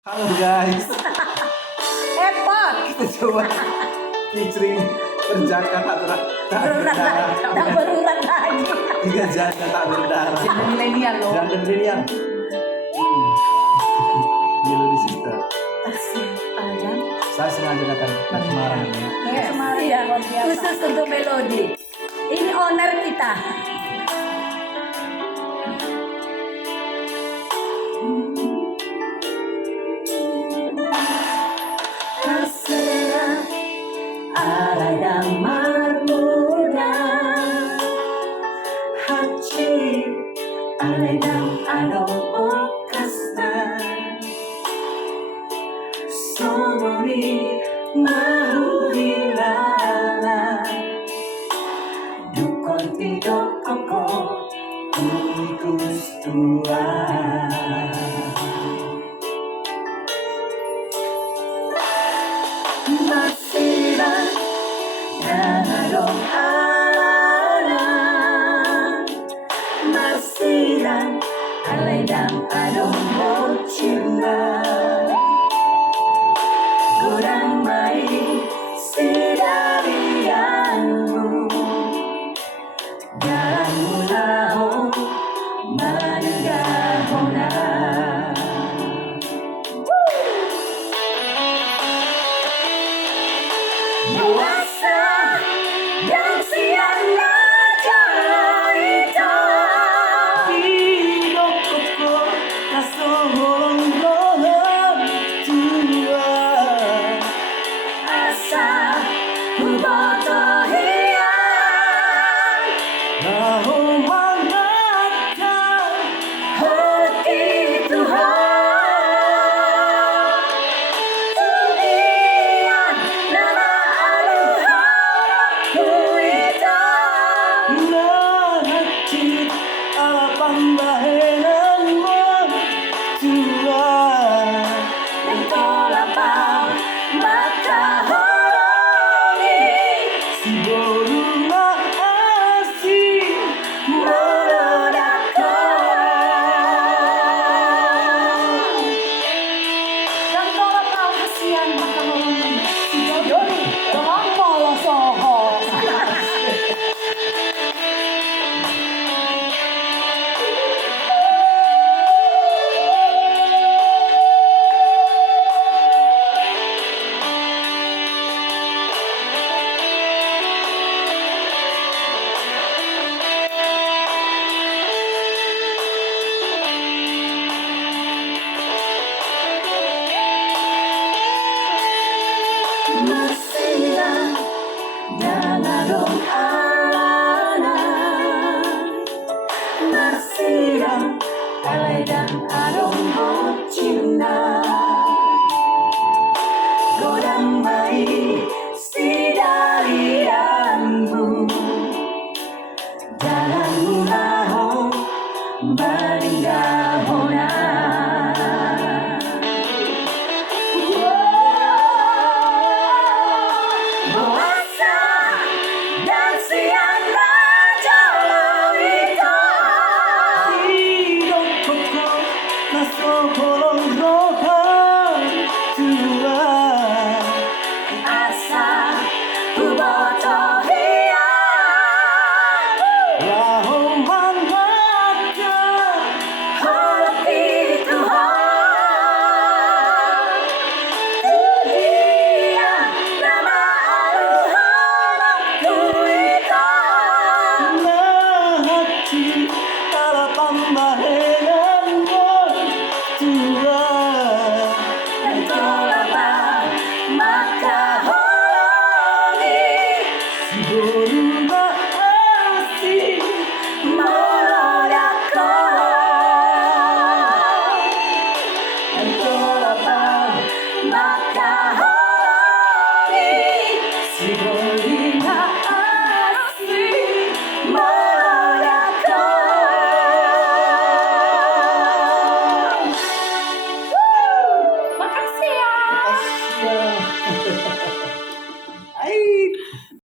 Halo guys, Epot. kita coba featuring perjaka tak berdarah. Tak berurat lagi. Tiga janda tak berdarah. Jadi milenial loh. Janda milenial. Melody Sister. Asik. Ajan. Saya sengaja datang ke Semarang ya. Kayak Semarang ya. Khusus untuk melodi. Ini owner kita. Kasih alay damar muda Hachi alay dam adong okasna Somori mahulilala Dukon tidok koko Ikus tua